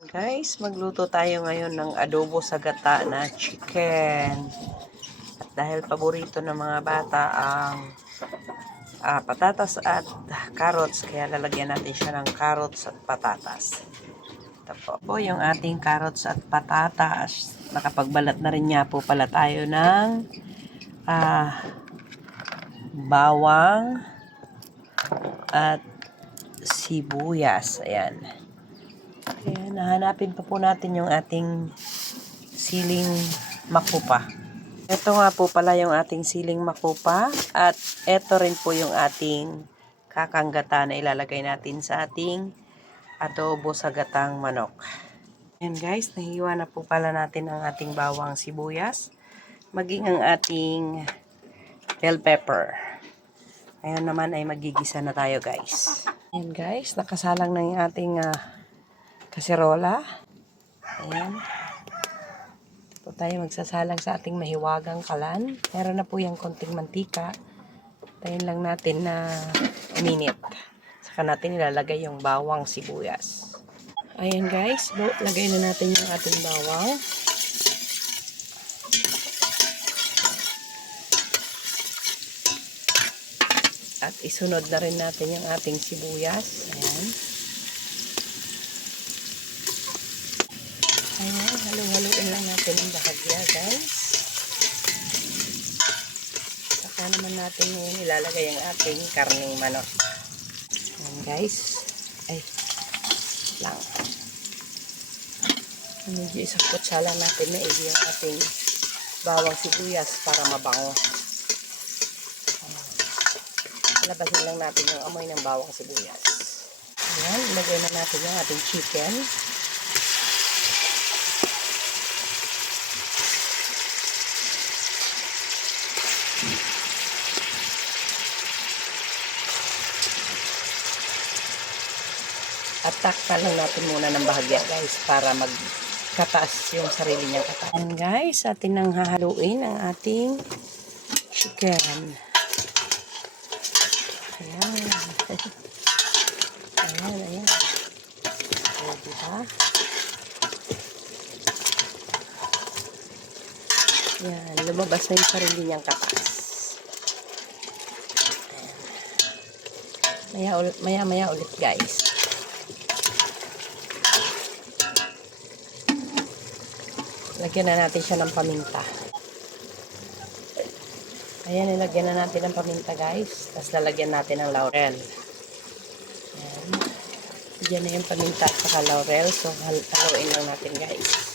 Guys, magluto tayo ngayon ng adobo sa gata na chicken. At dahil paborito ng mga bata ang ah, patatas at carrots, kaya lalagyan natin siya ng carrots at patatas. Ito po, po yung ating carrots at patatas. Nakapagbalat na rin nga po pala tayo ng ah, bawang at sibuyas. Ayan. Kaya nahanapin pa po natin yung ating siling makupa. Ito nga po pala yung ating siling makupa at ito rin po yung ating kakanggata na ilalagay natin sa ating adobo sa gatang manok. Ayan guys, nahiwa na po pala natin ang ating bawang sibuyas, maging ang ating bell pepper. Ngayon naman ay magigisa na tayo guys. Ayan guys, nakasalang na yung ating ah, kaserola. Ayan. Po tayo magsasalang sa ating mahiwagang kalan. Meron na po yung konting mantika. Tayin lang natin na minute. Saka natin ilalagay yung bawang sibuyas. Ayan guys, lo, lagay na natin yung ating bawang. At isunod na rin natin yung ating sibuyas. Ayan. Ayan, halu-haluin lang natin ang bahagya, guys. Saka naman natin ngayon ilalagay ang ating karning manok. Ayan, guys. Ay, lang. Medyo isang kutsala natin na yung ating bawang sibuyas para mabango. Labasin lang natin yung amoy ng bawang sibuyas. Ayan, ilagay na natin yung ating chicken. At takpan lang natin muna ng bahagya guys para magkataas yung sarili niyang katawan. guys, atin nang hahaluin ang ating chicken. Ayan. Ayan, ayan. O, diba? Yan, lumabas na yung sarili niyang katas. Ayan. Maya, maya, maya ulit guys. Lagyan na natin siya ng paminta. Ayan, nilagyan na natin ng paminta guys. Tapos lalagyan natin ng laurel. Ayan. Diyan na yung paminta at saka laurel. So, hal haluin lang natin guys.